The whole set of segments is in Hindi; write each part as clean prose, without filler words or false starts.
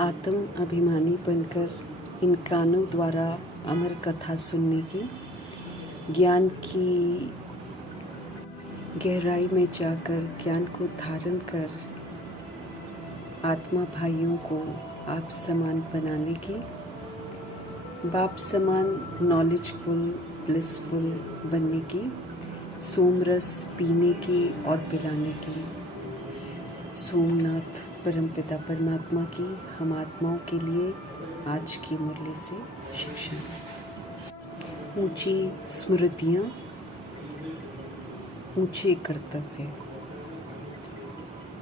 आत्म अभिमानी बनकर इन कानों द्वारा अमर कथा सुनने की, ज्ञान की गहराई में जाकर ज्ञान को धारण कर आत्मा भाइयों को आप समान बनाने की, बाप समान नॉलेजफुल ब्लिसफुल बनने की, सोमरस पीने की और पिलाने की। सोमनाथ परमपिता परमात्मा की हम आत्माओं के लिए आज की मुरली से शिक्षा। ऊंची स्मृतियाँ, ऊंचे कर्तव्य।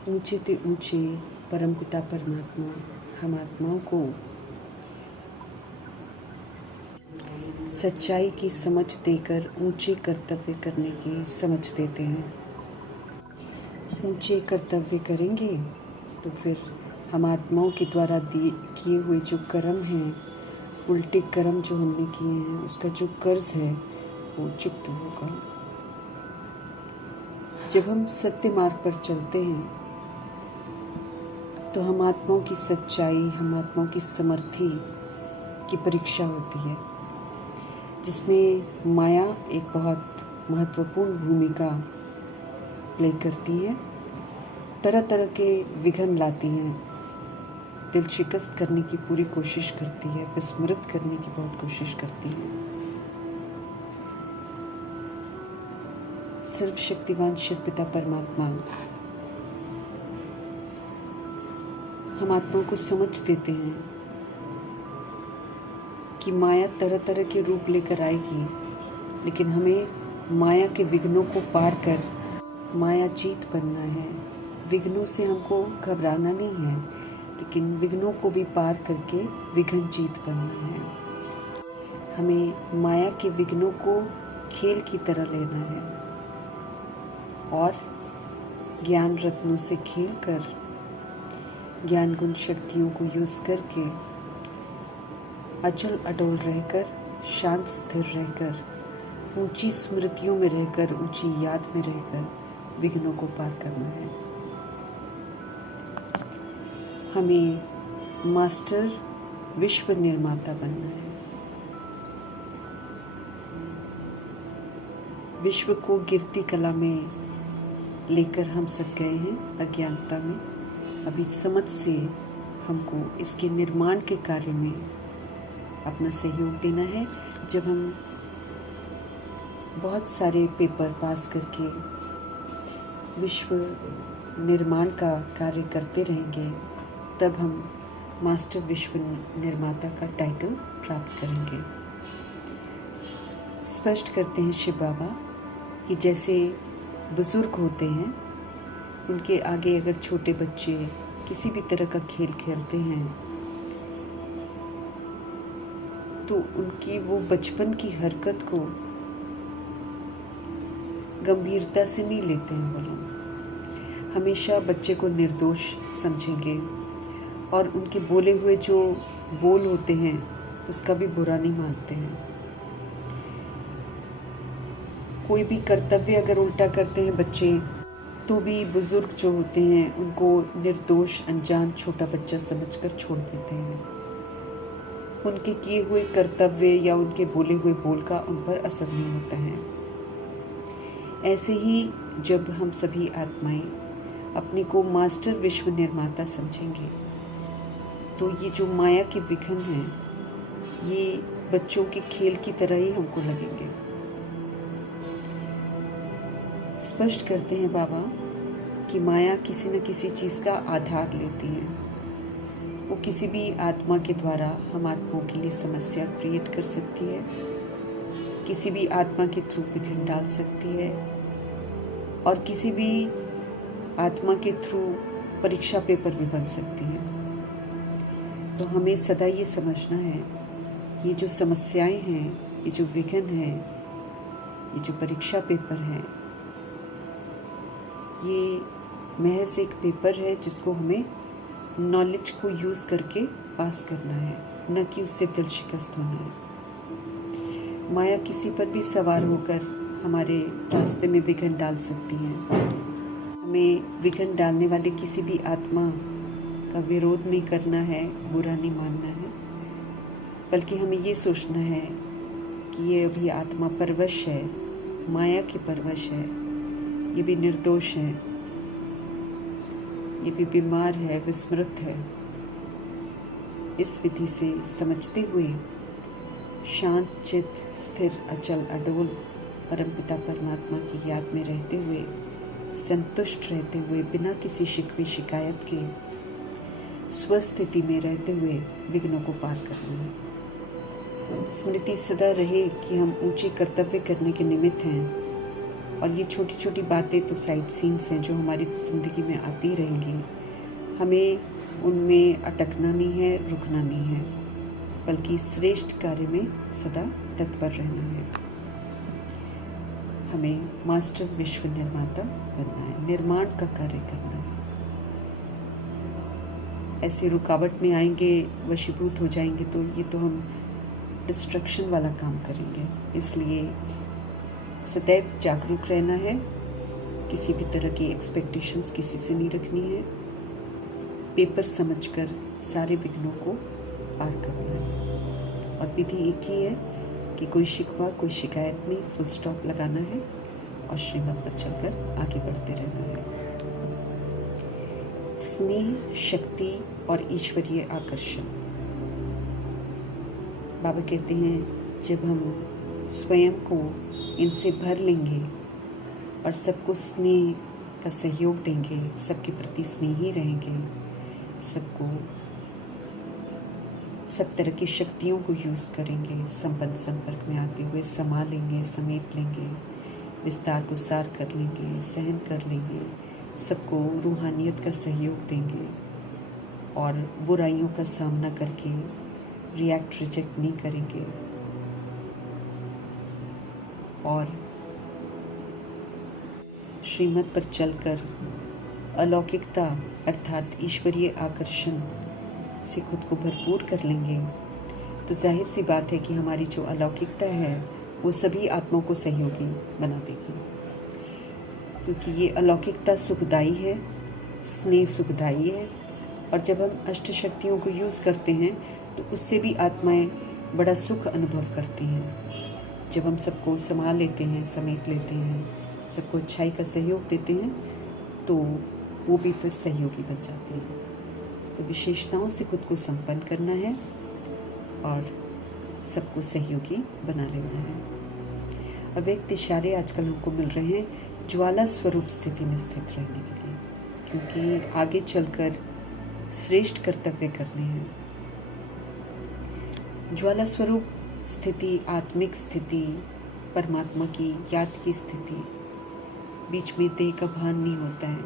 ऊंचे ते ऊंचे परमपिता परमात्मा हम आत्माओं को सच्चाई की समझ देकर ऊंचे कर्तव्य करने की समझ देते हैं। ऊंचे कर्तव्य करेंगे तो फिर हम आत्माओं के द्वारा किए हुए जो कर्म हैं, उल्टे कर्म जो हमने किए हैं, उसका जो कर्ज है वो चुक्त होगा। जब हम सत्य मार्ग पर चलते हैं तो हम आत्माओं की सच्चाई, हम आत्माओं की समर्थी की परीक्षा होती है, जिसमें माया एक बहुत महत्वपूर्ण भूमिका प्ले करती है। तरह तरह के विघ्न लाती हैं, दिल शिकस्त करने की पूरी कोशिश करती है, विस्मृत करने की बहुत कोशिश करती है। सर्वशक्तिवान शिव पिता परमात्मा हम आत्माओं को समझ देते हैं कि माया तरह तरह के रूप लेकर आएगी, लेकिन हमें माया के विघ्नों को पार कर माया जीत बनना है। विघ्नों से हमको घबराना नहीं है, लेकिन विघ्नों को भी पार करके विघ्न जीत बनना है। हमें माया के विघ्नों को खेल की तरह लेना है और ज्ञान रत्नों से खेल कर, ज्ञान गुण शक्तियों को यूज करके अचल अडोल रहकर, शांत स्थिर रहकर, ऊंची स्मृतियों में रहकर, ऊंची याद में रहकर विघ्नों को पार करना है। हमें मास्टर विश्व निर्माता बनना है। विश्व को गिरती कला में लेकर हम सब गए हैं अज्ञानता में। अभी समझ से हमको इसके निर्माण के कार्य में अपना सहयोग देना है। जब हम बहुत सारे पेपर पास करके विश्व निर्माण का कार्य करते रहेंगे, तब हम मास्टर विश्व निर्माता का टाइटल प्राप्त करेंगे। स्पष्ट करते हैं शिव बाबा कि जैसे बुजुर्ग होते हैं, उनके आगे अगर छोटे बच्चे किसी भी तरह का खेल खेलते हैं तो उनकी वो बचपन की हरकत को गंभीरता से नहीं लेते हैं। वो लोग हमेशा बच्चे को निर्दोष समझेंगे और उनके बोले हुए जो बोल होते हैं उसका भी बुरा नहीं मानते हैं। कोई भी कर्तव्य अगर उल्टा करते हैं बच्चे, तो भी बुजुर्ग जो होते हैं उनको निर्दोष, अनजान, छोटा बच्चा समझकर छोड़ देते हैं। उनके किए हुए कर्तव्य या उनके बोले हुए बोल का उन पर असर नहीं होता है। ऐसे ही जब हम सभी आत्माएं अपने को मास्टर विश्व निर्माता समझेंगे, तो ये जो माया के विघ्न हैं, ये बच्चों के खेल की तरह ही हमको लगेंगे। स्पष्ट करते हैं बाबा कि माया किसी न किसी चीज़ का आधार लेती है। वो किसी भी आत्मा के द्वारा हम आत्माओं के लिए समस्या क्रिएट कर सकती है, किसी भी आत्मा के थ्रू विघ्न डाल सकती है, और किसी भी आत्मा के थ्रू परीक्षा पेपर भी बन सकती है। तो हमें सदा ये समझना है कि ये जो समस्याएं हैं, ये जो विघ्न हैं, ये जो परीक्षा पेपर हैं, ये महज एक पेपर है जिसको हमें नॉलेज को यूज़ करके पास करना है, न कि उससे दिल शिकस्त होना है। माया किसी पर भी सवार होकर हमारे रास्ते में विघ्न डाल सकती हैं। हमें विघ्न डालने वाले किसी भी आत्मा का विरोध नहीं करना है, बुरा नहीं मानना है, बल्कि हमें ये सोचना है कि ये अभी आत्मा परवश है, माया की परवश है, ये भी निर्दोष है, ये भी बीमार है, विस्मृत है। इस विधि से समझते हुए शांत चित्त, स्थिर, अचल, अडोल परमपिता परमात्मा की याद में रहते हुए, संतुष्ट रहते हुए, बिना किसी शिकवे शिकायत के स्वस्थिति में रहते हुए विघ्नों को पार करना है। स्मृति सदा रहे कि हम ऊंचे कर्तव्य करने के निमित्त हैं, और ये छोटी छोटी बातें तो साइड सीन्स हैं जो हमारी ज़िंदगी में आती रहेंगी। हमें उनमें अटकना नहीं है, रुकना नहीं है, बल्कि श्रेष्ठ कार्य में सदा तत्पर रहना है। हमें मास्टर विश्व निर्माता बनना है, निर्माण का कार्य करना है। ऐसे रुकावट में आएंगे, वशीभूत हो जाएंगे तो ये तो हम डिस्ट्रक्शन वाला काम करेंगे। इसलिए सदैव जागरूक रहना है, किसी भी तरह की एक्सपेक्टेशंस किसी से नहीं रखनी है, पेपर समझकर सारे विघ्नों को पार करना है। और विधि एक ही है कि कोई शिकवा, कोई शिकायत नहीं, फुल स्टॉप लगाना है और श्रीमत पर चलकर आगे बढ़ते रहना है। स्नेह, शक्ति और ईश्वरीय आकर्षण। बाबा कहते हैं जब हम स्वयं को इनसे भर लेंगे और सबको स्नेह का सहयोग देंगे, सबके प्रति स्नेही रहेंगे, सबको सब तरह की शक्तियों को यूज़ करेंगे, संबंध संपर्क में आते हुए समा लेंगे, समेट लेंगे, विस्तार को सार कर लेंगे, सहन कर लेंगे, सबको रूहानियत का सहयोग देंगे और बुराइयों का सामना करके रिएक्ट, रिजेक्ट नहीं करेंगे और श्रीमत पर चलकर अलौकिकता अर्थात ईश्वरीय आकर्षण से खुद को भरपूर कर लेंगे, तो जाहिर सी बात है कि हमारी जो अलौकिकता है वो सभी आत्माओं को सहयोगी बना देगी, क्योंकि ये अलौकिकता सुखदायी है, स्नेह सुखदायी है। और जब हम अष्ट शक्तियों को यूज़ करते हैं तो उससे भी आत्माएं बड़ा सुख अनुभव करती हैं। जब हम सबको संभाल लेते हैं, समेट लेते हैं, सबको अच्छाई का सहयोग देते हैं, तो वो भी फिर सहयोगी बन जाते हैं। तो विशेषताओं से खुद को संपन्न करना है और सबको सहयोगी बना लेना है। अव्यक्त इशारे आजकल हमको मिल रहे हैं ज्वाला स्वरूप स्थिति में स्थित रहने के लिए, क्योंकि आगे चलकर श्रेष्ठ कर्तव्य करने हैं। ज्वाला स्वरूप स्थिति, आत्मिक स्थिति, परमात्मा की याद की स्थिति, बीच में देह का भान नहीं होता है।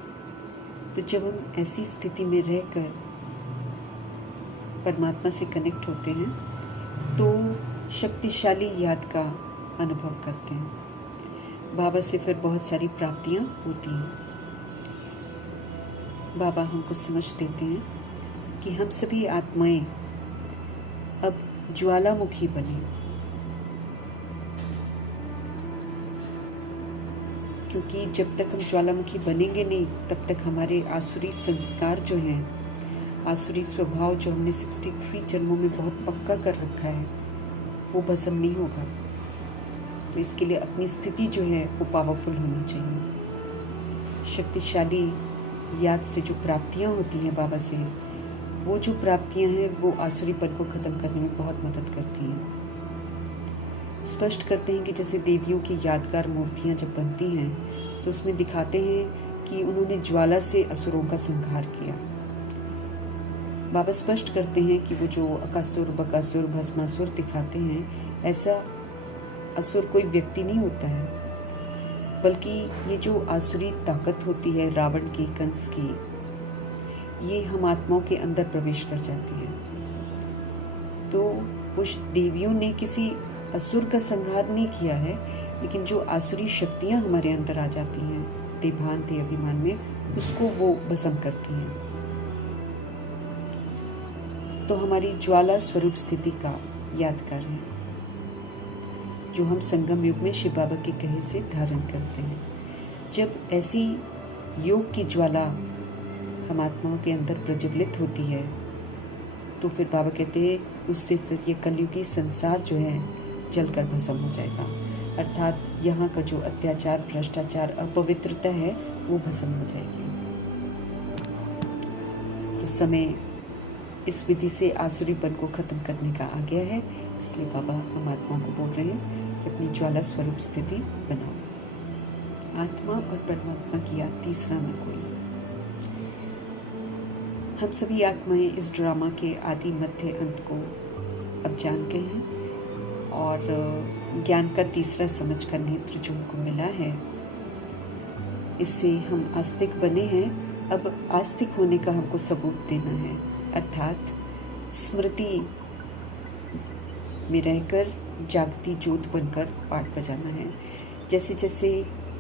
तो जब हम ऐसी स्थिति में रहकर परमात्मा से कनेक्ट होते हैं तो शक्तिशाली याद का अनुभव करते हैं। बाबा से फिर बहुत सारी प्राप्तियां होती हैं। बाबा हमको समझ देते हैं कि हम सभी आत्माएं अब ज्वालामुखी बने, क्योंकि जब तक हम ज्वालामुखी बनेंगे नहीं तब तक हमारे आसुरी संस्कार जो हैं, आसुरी स्वभाव जो हमने 63 जन्मों में बहुत पक्का कर रखा है, वो भस्म नहीं होगा। तो इसके लिए अपनी स्थिति जो है वो पावरफुल होनी चाहिए। शक्तिशाली याद से जो प्राप्तियां होती हैं बाबा से, वो जो प्राप्तियां हैं वो आसुरीपन को ख़त्म करने में बहुत मदद करती हैं। स्पष्ट करते हैं कि जैसे देवियों की यादगार मूर्तियां जब बनती हैं तो उसमें दिखाते हैं कि उन्होंने ज्वाला से असुरों का संहार किया। बाबा स्पष्ट करते हैं कि वो जो अकासुर, बकासुर, भस्मासुर दिखाते हैं, ऐसा असुर कोई व्यक्ति नहीं होता है, बल्कि ये जो आसुरी ताकत होती है रावण की, कंस की, ये हम आत्माओं के अंदर प्रवेश कर जाती है। तो वो देवियों ने किसी असुर का संहार नहीं किया है, लेकिन जो आसुरी शक्तियाँ हमारे अंदर आ जाती हैं देभान, दे अभिमान में, उसको वो भस्म करती हैं। तो हमारी ज्वाला स्वरूप स्थिति का यादगार है, जो हम संगम युग में शिव बाबा के कहे से धारण करते हैं। जब ऐसी योग की ज्वाला हम आत्माओं के अंदर प्रज्वलित होती है, तो फिर बाबा कहते हैं उससे फिर ये कलयुगी संसार जो है जलकर भस्म हो जाएगा। अर्थात यहाँ का जो अत्याचार, भ्रष्टाचार, अपवित्रता है वो भस्म हो जाएगी। तो समय इस विधि से आसुरीपन को खत्म करने का आ गया है, इसलिए बाबा हम आत्माओं को बोल रहे हैं कि अपनी ज्वाला स्वरूप स्थिति बनाओ। आत्मा और परमात्मा की याद तीसरा न कोई। हम सभी आत्माएं इस ड्रामा के आदि मध्य अंत को अब जान गए हैं और ज्ञान का तीसरा समझ का नेत्र जो हमको मिला है, इससे हम आस्तिक बने हैं। अब आस्तिक होने का हमको सबूत देना है, अर्थात स्मृति में रहकर जागती ज्योत बनकर पाठ बजाना है। जैसे जैसे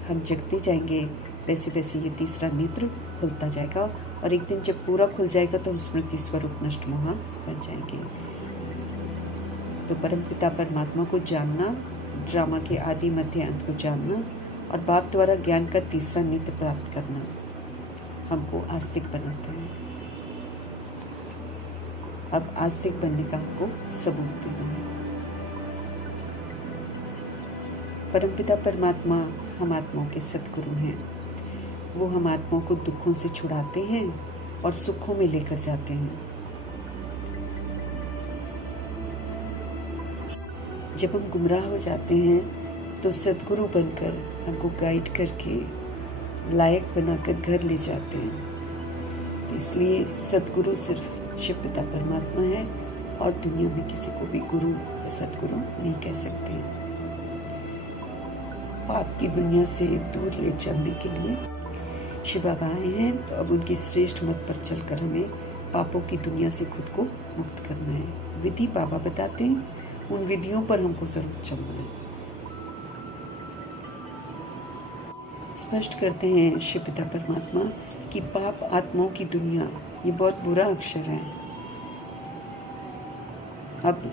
हम जगते जाएंगे वैसे वैसे ये तीसरा नेत्र खुलता जाएगा और एक दिन जब पूरा खुल जाएगा तो हम स्मृति स्वरूप नष्ट मोहा बन जाएंगे। तो परमपिता परमात्मा को जानना, ड्रामा के आदि मध्य अंत को जानना और बाप द्वारा ज्ञान का तीसरा नेत्र प्राप्त करना हमको आस्तिक बनाता है। अब आस्तिक बनने का हमको सबूत देना है। परमपिता परमात्मा हम आत्माओं के सद्गुरु हैं। वो हम आत्माओं को दुखों से छुड़ाते हैं और सुखों में लेकर जाते हैं। जब हम गुमराह हो जाते हैं तो सद्गुरु बनकर हमको गाइड करके लायक बनाकर घर ले जाते हैं। तो इसलिए सद्गुरु सिर्फ शिव पिता परमात्मा है और दुनिया में किसी को भी गुरु या सद्गुरु नहीं कह सकते हैं। पाप की दुनिया से दूर ले चलने के लिए शिव बाबा आए हैं, तो अब उनकी श्रेष्ठ मत पर चलकर हमें पापों की दुनिया से खुद को मुक्त करना है। विधि बाबा बताते हैं, उन विधियों पर हमको जरूर चलना है। स्पष्ट करते हैं शिव पिता परमात्मा कि पाप आत्माओं की दुनिया ये बहुत बुरा अक्षर है। अब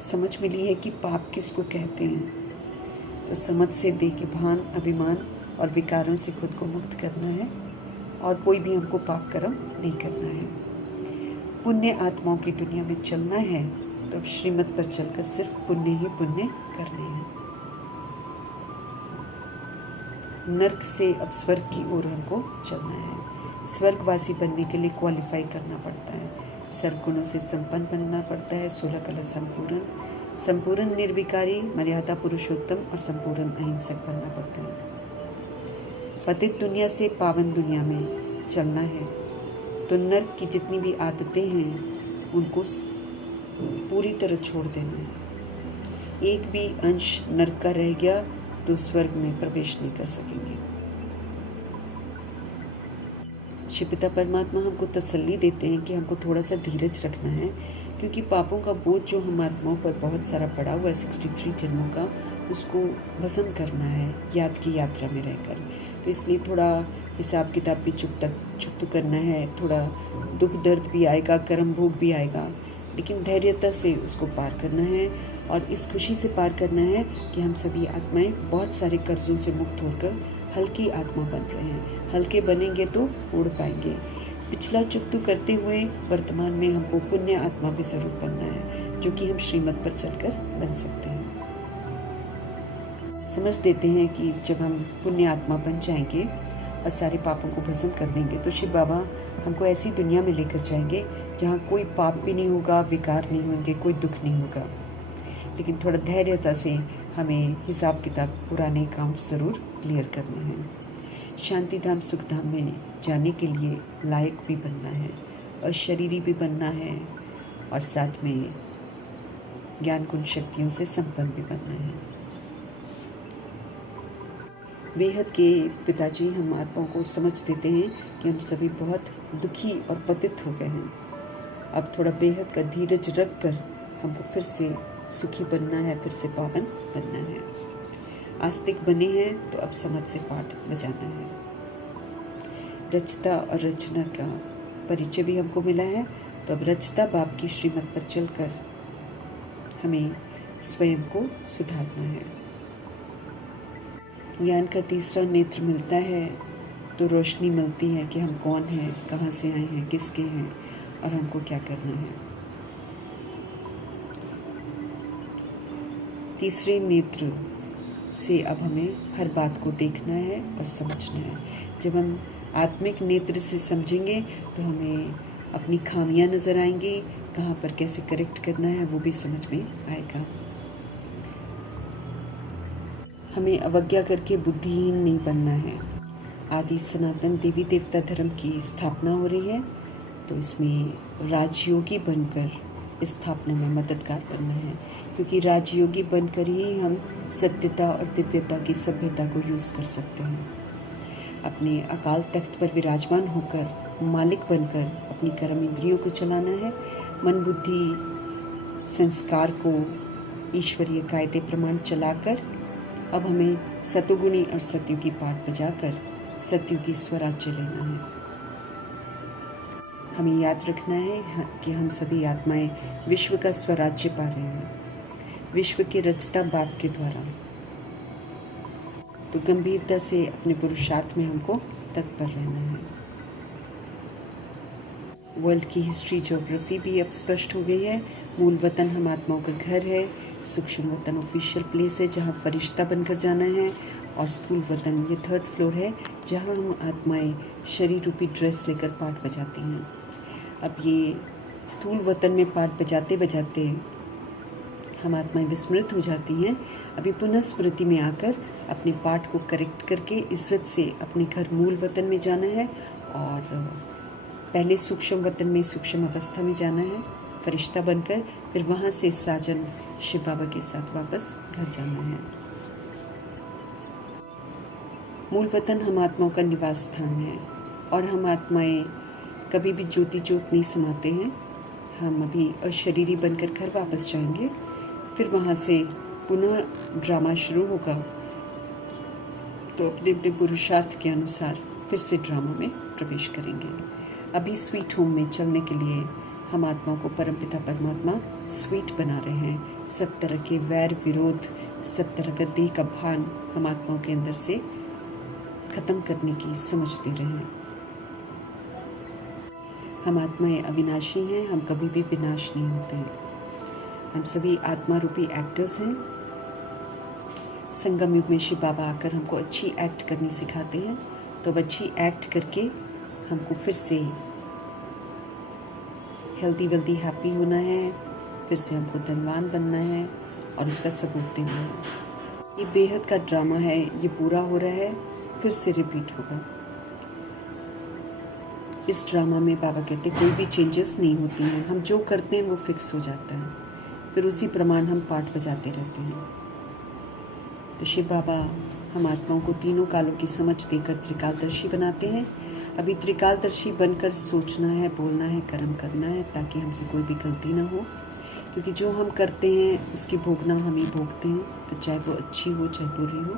समझ मिली है कि पाप किसको कहते हैं, तो समझ से दे के भान, अभिमान और विकारों से खुद को मुक्त करना है और कोई भी हमको पाप कर्म नहीं करना है। पुण्य आत्माओं की दुनिया में चलना है तो अब श्रीमत पर चलकर सिर्फ पुण्य ही पुण्य करने हैं। नर्क से अब स्वर्ग की ओर हमको चलना है। स्वर्गवासी बनने के लिए क्वालिफाई करना पड़ता है। सर्वगुणों से संपन्न बनना पड़ता है। 16 कला संपूर्ण, संपूर्ण निर्विकारी, मर्यादा पुरुषोत्तम और संपूर्ण अहिंसक बनना पड़ता है। पतित दुनिया से पावन दुनिया में चलना है तो नर्क की जितनी भी आदतें हैं उनको पूरी तरह छोड़ देना है। एक भी अंश नर्क का रह गया तो स्वर्ग में प्रवेश नहीं कर सकेंगे। शिव पिता परमात्मा हमको तसल्ली देते हैं कि हमको थोड़ा सा धीरज रखना है, क्योंकि पापों का बोझ जो हम आत्माओं पर बहुत सारा पड़ा हुआ है 63 जन्मों का, उसको भस्म करना है याद की यात्रा में रहकर। तो इसलिए थोड़ा हिसाब किताब भी चुप करना है। थोड़ा दुख दर्द भी आएगा, कर्म भोग भी आएगा, लेकिन धैर्यता से उसको पार करना है और इस खुशी से पार करना है कि हम सभी आत्माएं बहुत सारे कर्जों से मुक्त होकर हल्की आत्मा बन रहे हैं। हल्के बनेंगे तो उड़ पाएंगे। पिछला चुकतू करते हुए वर्तमान में हमको पुण्य आत्मा भी जरूर बनना है, जो कि हम श्रीमत पर चलकर बन सकते हैं। समझ देते हैं कि जब हम पुण्य आत्मा बन जाएंगे और सारे पापों को भस्म कर देंगे तो शिव बाबा हमको ऐसी दुनिया में लेकर जाएंगे जहाँ कोई पाप भी नहीं होगा, विकार नहीं होंगे, कोई दुख नहीं होगा। लेकिन थोड़ा धैर्यता से हमें हिसाब किताब, पुराने अकाउंट्स ज़रूर क्लियर करने हैं। शांति धाम, सुख धाम में जाने के लिए लायक भी बनना है और शरीरी भी बनना है और साथ में ज्ञान गुण शक्तियों से संपन्न भी बनना है। बेहद के पिताजी हम आत्माओं को समझ देते हैं कि हम सभी बहुत दुखी और पतित हो गए हैं। अब थोड़ा बेहद का धीरज रख कर हमको फिर से सुखी बनना है, फिर से पावन बनना है। आस्तिक बने हैं तो अब समझ से पाठ बजाना है। रचता और रचना का परिचय भी हमको मिला है, तो अब रचता बाप की श्रीमत पर चलकर हमें स्वयं को सुधारना है। ज्ञान का तीसरा नेत्र मिलता है तो रोशनी मिलती है कि हम कौन हैं, कहाँ से आए हैं, किसके हैं और हमको क्या करना है। तीसरे नेत्र से अब हमें हर बात को देखना है और समझना है। जब हम आत्मिक नेत्र से समझेंगे तो हमें अपनी खामियां नज़र आएंगी, कहाँ पर कैसे करेक्ट करना है वो भी समझ में आएगा। हमें अवज्ञा करके बुद्धिहीन नहीं बनना है। आदि सनातन देवी देवता धर्म की स्थापना हो रही है, तो इसमें राजयोगी बनकर इस स्थापना में मददगार बनना है, क्योंकि राजयोगी बनकर ही हम सत्यता और दिव्यता की सभ्यता को यूज़ कर सकते हैं। अपने अकाल तख्त पर विराजमान होकर मालिक बनकर अपनी कर्म इंद्रियों को चलाना है। मन बुद्धि संस्कार को ईश्वरीय कायदे प्रमाण चलाकर अब हमें सतोगुणी और सत्युगी पाठ बजाकर सत्युगी स्वराज्य लेना है। हमें याद रखना है कि हम सभी आत्माएं विश्व का स्वराज्य पा रहे हैं, विश्व के रचता बाप के द्वारा। तो गंभीरता से अपने पुरुषार्थ में हमको तत्पर रहना है। वर्ल्ड की हिस्ट्री ज्योग्राफी भी अब स्पष्ट हो गई है। मूल वतन हम आत्माओं का घर है, सूक्ष्म वतन ऑफिशियल प्लेस है जहाँ फरिश्ता बनकर जाना है, और स्थूल वतन ये 3rd फ्लोर है जहाँ हम आत्माएं शरीर रूपी ड्रेस लेकर पाठ बजाती हैं। अब ये स्थूल वतन में पाठ बजाते बजाते हम आत्माएं विस्मृत हो जाती हैं। अभी पुनः स्मृति में आकर अपने पाठ को करेक्ट करके इज्जत से अपने घर मूल वतन में जाना है, और पहले सूक्ष्म वतन में सूक्ष्म अवस्था में जाना है फरिश्ता बनकर, फिर वहाँ से साजन शिव बाबा के साथ वापस घर जाना है। मूल वतन हम आत्माओं का निवास स्थान है, और हम आत्माएं कभी भी ज्योति ज्योत नहीं समाते हैं। हम अभी अशरीरी बनकर घर वापस जाएंगे, फिर वहाँ से पुनः ड्रामा शुरू होगा, तो अपने अपने पुरुषार्थ के अनुसार फिर से ड्रामा में प्रवेश करेंगे। अभी स्वीट होम में चलने के लिए हम आत्माओं को परमपिता परमात्मा स्वीट बना रहे हैं। सब तरह के वैर विरोध, सब तरह का देह का भान हम आत्माओं के अंदर से खत्म करने की समझ दे रहे हैं। हम आत्माएं अविनाशी हैं, हम कभी भी विनाश नहीं होते हैं। हम सभी आत्मा रूपी एक्टर्स हैं। संगम युग में शिव बाबा आकर हमको अच्छी एक्ट करनी सिखाते हैं, तो अब अच्छी एक्ट करके हमको फिर से हेल्दी वेल्दी हैप्पी होना है, फिर से हमको धनवान बनना है और उसका सबूत देना है। ये बेहद का ड्रामा है, ये पूरा हो रहा है, फिर से रिपीट होगा। इस ड्रामा में बाबा कहते कोई भी चेंजेस नहीं होती हैं, हम जो करते हैं वो फिक्स हो जाता है, फिर उसी प्रमाण हम पाठ बजाते रहते हैं। तो शिव बाबा हम आत्माओं को तीनों कालों की समझ देकर त्रिकालदर्शी बनाते हैं। अभी त्रिकालदर्शी बनकर सोचना है, बोलना है, कर्म करना है, ताकि हमसे कोई भी गलती ना हो, क्योंकि जो हम करते हैं उसकी भोगना हम ही भोगते हैं, तो चाहे वो अच्छी हो चाहे बुरी हो,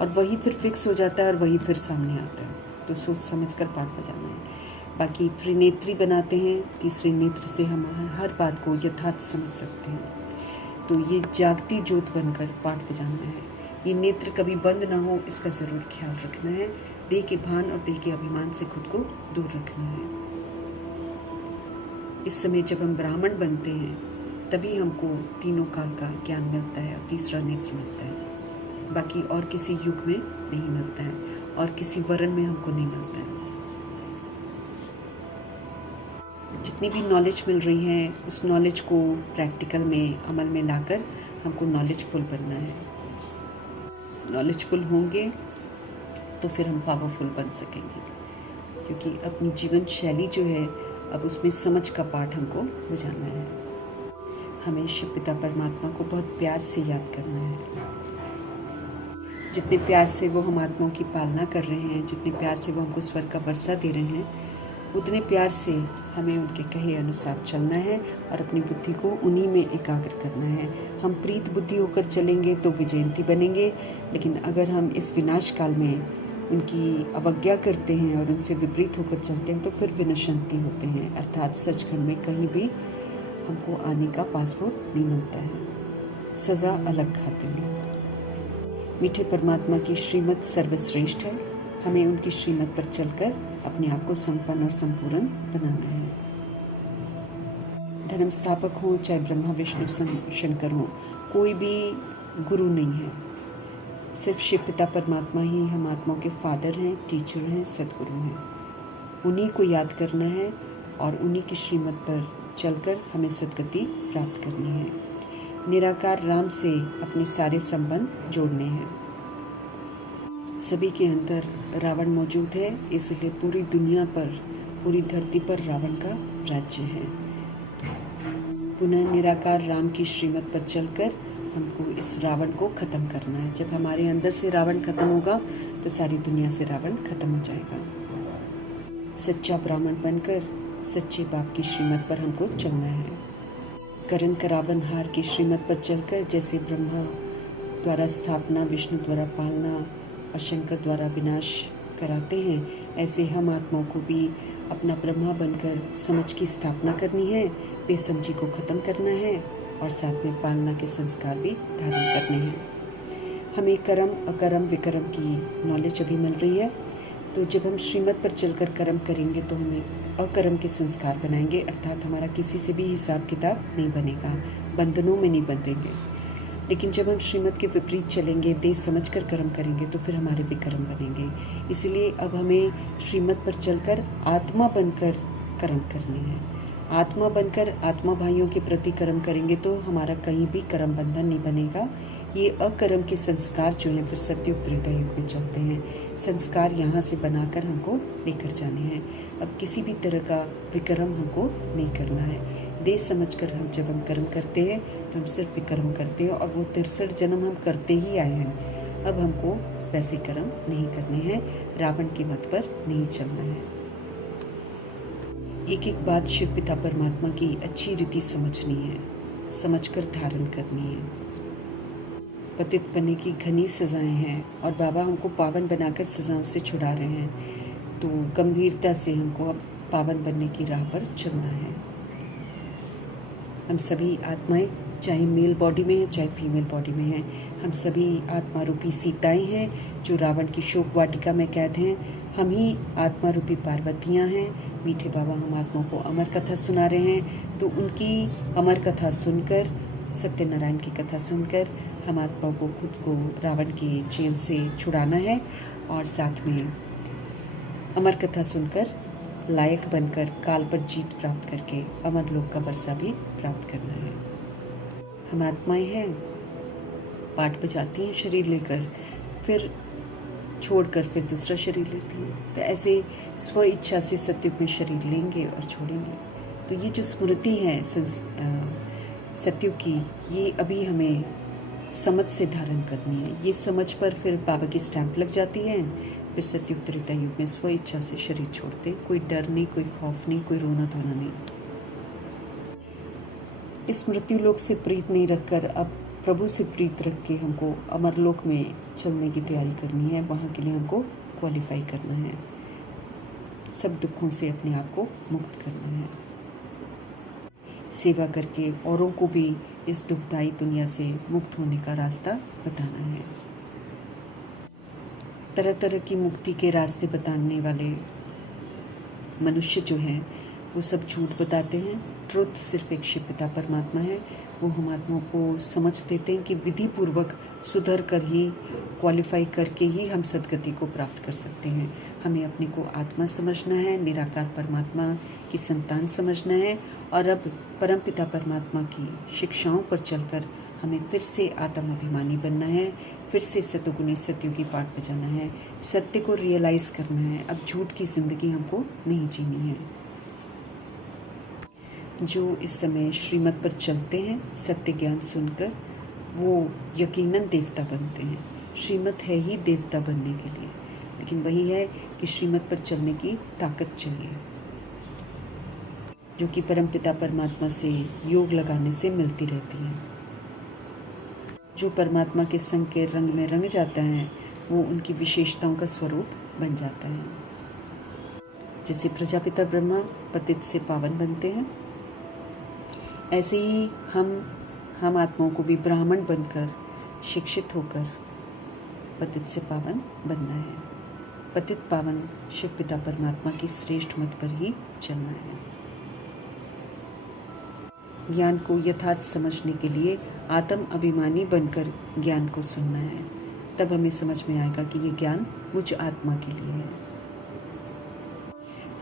और वही फिर फिक्स हो जाता है और वही फिर सामने आता है। तो सोच समझ कर पाठ बजाना है। बाकी त्रिनेत्री बनाते हैं, तीसरे नेत्र से हम हर बात को यथार्थ समझ सकते हैं। तो ये जागती ज्योत बनकर पाठ बजाना है। ये नेत्र कभी बंद ना हो, इसका ज़रूर ख्याल रखना है। देह के भान और देह के अभिमान से खुद को दूर रखना है। इस समय जब हम ब्राह्मण बनते हैं तभी हमको तीनों काल का ज्ञान मिलता है और तीसरा नेत्र मिलता है। बाकी और किसी युग में नहीं मिलता है और किसी वर्ण में हमको नहीं मिलता है। जितनी भी नॉलेज मिल रही है उस नॉलेज को प्रैक्टिकल में अमल में लाकर हमको नॉलेजफुल बनना है। नॉलेजफुल होंगे तो फिर हम पावरफुल बन सकेंगे, क्योंकि अपनी जीवन शैली जो है अब उसमें समझ का पाठ हमको बजाना है। हमें शिव पिता परमात्मा को बहुत प्यार से याद करना है। जितने प्यार से वो हम आत्माओं की पालना कर रहे हैं, जितने प्यार से वो हमको स्वर्ग का वर्षा दे रहे हैं, उतने प्यार से हमें उनके कहे अनुसार चलना है और अपनी बुद्धि को उन्हीं में एकाग्र करना है। हम प्रीत बुद्धि होकर चलेंगे तो विजयंती बनेंगे, लेकिन अगर हम इस विनाश काल में उनकी अवज्ञा करते हैं और उनसे विपरीत होकर चलते हैं तो फिर विनशंति होते हैं, अर्थात सचखंड में कहीं भी हमको आने का पासपोर्ट नहीं मिलता है, सज़ा अलग खाते हैं। मीठे परमात्मा की श्रीमत सर्वश्रेष्ठ है। हमें उनकी श्रीमत पर चलकर अपने आप को संपन्न और संपूर्ण बनाना है। धर्म स्थापक हो चाहे ब्रह्मा विष्णु शंकर हो, कोई भी गुरु नहीं है। सिर्फ शिव पिता परमात्मा ही हम आत्माओं के फादर हैं, टीचर हैं, सदगुरु हैं। उन्हीं को याद करना है और उन्हीं की श्रीमत पर चलकर हमें सद्गति प्राप्त करनी है। निराकार राम से अपने सारे संबंध जोड़ने हैं। सभी के अंदर रावण मौजूद है, इसलिए पूरी दुनिया पर, पूरी धरती पर रावण का राज्य है। पुनः निराकार राम की श्रीमत पर चलकर हमको इस रावण को ख़त्म करना है। जब हमारे अंदर से रावण ख़त्म होगा तो सारी दुनिया से रावण ख़त्म हो जाएगा। सच्चा ब्राह्मण बनकर सच्चे बाप की श्रीमत पर हमको चलना है। करण करावन हार की श्रीमत पर चलकर, जैसे ब्रह्मा द्वारा स्थापना, विष्णु द्वारा पालना और शंकर द्वारा विनाश कराते हैं, ऐसे हम आत्माओं को भी अपना ब्रह्मा बनकर समझ की स्थापना करनी है, बेसमझी को ख़त्म करना है और साथ में पालना के संस्कार भी धारण करने हैं। हमें कर्म, अकर्म, विकर्म की नॉलेज अभी मिल रही है, तो जब हम श्रीमत पर चलकर कर्म करेंगे तो हमें अकर्म के संस्कार बनाएंगे, अर्थात हमारा किसी से भी हिसाब किताब नहीं बनेगा, बंधनों में नहीं बंधेंगे। लेकिन जब हम श्रीमत के विपरीत चलेंगे, देश समझकर कर्म करेंगे, तो फिर हमारे विकर्म बनेंगे। इसलिए अब हमें श्रीमत पर चलकर आत्मा बनकर कर्म करने हैं। आत्मा बनकर आत्मा भाइयों के प्रति कर्म करेंगे तो हमारा कहीं भी कर्म बंधन नहीं बनेगा। ये अकर्म के संस्कार जो हैं फिर सतयुग त्रेता युग में चलते हैं। संस्कार यहाँ से बनाकर हमको लेकर जाने हैं। अब किसी भी तरह का विकर्म हमको नहीं करना है। देश समझकर हम जब हम कर्म करते हैं तो हम सिर्फ विकर्म करते हैं, और वो 63 जन्म हम करते ही आए हैं। अब हमको वैसे कर्म नहीं करने हैं, रावण के मत पर नहीं चलना है। एक एक बात शिव पिता परमात्मा की अच्छी रीति समझनी है, समझकर धारण करनी है। पतित बनने की घनी सजाएं हैं और बाबा हमको पावन बनाकर सजाओं से छुड़ा रहे हैं, तो गंभीरता से हमको अब पावन बनने की राह पर चलना है। हम सभी आत्माएं, चाहे मेल बॉडी में है चाहे फीमेल बॉडी में है, हम सभी आत्मा रूपी सीताएं हैं जो रावण की शोक वाटिका में कैद हैं। हम ही आत्मा रूपी पार्वतियां हैं। मीठे बाबा हम आत्माओं को अमर कथा सुना रहे हैं, तो उनकी अमर कथा सुनकर, सत्यनारायण की कथा सुनकर हम आत्माओं को खुद को रावण की जेल से छुड़ाना है, और साथ में अमर कथा सुनकर लायक बनकर काल पर जीत प्राप्त करके अमर लोक का वर्षा भी प्राप्त करना है। हम आत्माएं हैं, पाठ बजाती हैं शरीर लेकर, फिर छोड़कर फिर दूसरा शरीर लेती हैं। तो ऐसे स्व इच्छा से सत्युग में शरीर लेंगे और छोड़ेंगे। तो ये जो स्मृति है सत्युग की, ये अभी हमें समझ से धारण करनी है। ये समझ पर फिर बाबा की स्टैंप लग जाती है। फिर सत्युग त्रेता युग में स्व इच्छा से शरीर छोड़ते, कोई डर नहीं, कोई खौफ नहीं, कोई रोना धोना नहीं। इस मृत्यु लोक से प्रीत नहीं रखकर अब प्रभु से प्रीत रख के हमको अमरलोक में चलने की तैयारी करनी है। वहाँ के लिए हमको क्वालिफाई करना है, सब दुखों से अपने आप को मुक्त करना है। सेवा करके औरों को भी इस दुखदायी दुनिया से मुक्त होने का रास्ता बताना है। तरह तरह की मुक्ति के रास्ते बताने वाले मनुष्य जो हैं वो सब झूठ बताते हैं। ट्रुथ सिर्फ एक शिव पिता परमात्मा है। वो हम आत्माओं को समझ देते हैं कि विधि पूर्वक सुधर कर ही, क्वालिफाई करके ही हम सद्गति को प्राप्त कर सकते हैं। हमें अपने को आत्मा समझना है, निराकार परमात्मा की संतान समझना है, और अब परमपिता परमात्मा की शिक्षाओं पर चलकर हमें फिर से आत्म अभिमानी बनना है, फिर से सतगुणी सत्युगी पाठ बजाना है, सत्य को रियलाइज़ करना है। अब झूठ की ज़िंदगी हमको नहीं जीनी है। जो इस समय श्रीमत पर चलते हैं सत्य ज्ञान सुनकर, वो यकीनन देवता बनते हैं। श्रीमत है ही देवता बनने के लिए, लेकिन वही है कि श्रीमत पर चलने की ताकत चाहिए, जो कि परमपिता परमात्मा से योग लगाने से मिलती रहती है। जो परमात्मा के संग के रंग में रंग जाता है, वो उनकी विशेषताओं का स्वरूप बन जाता है। जैसे प्रजापिता ब्रह्मा पतित से पावन बनते हैं, ऐसे ही हम आत्माओं को भी ब्राह्मण बनकर, शिक्षित होकर पतित से पावन बनना है। पतित पावन शिव पिता परमात्मा की श्रेष्ठ मत पर ही चलना है। ज्ञान को यथार्थ समझने के लिए आत्म अभिमानी बनकर ज्ञान को सुनना है। तब हमें समझ में आएगा कि ये ज्ञान मुझ आत्मा के लिए है।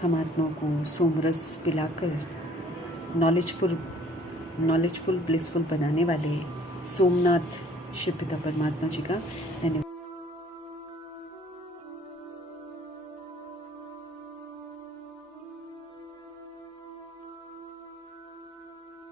हम आत्मा को सोमरस पिलाकर नॉलेजफुल ब्लिसफुल बनाने वाले सोमनाथ शिव पिता परमात्मा जी का धन्यवाद।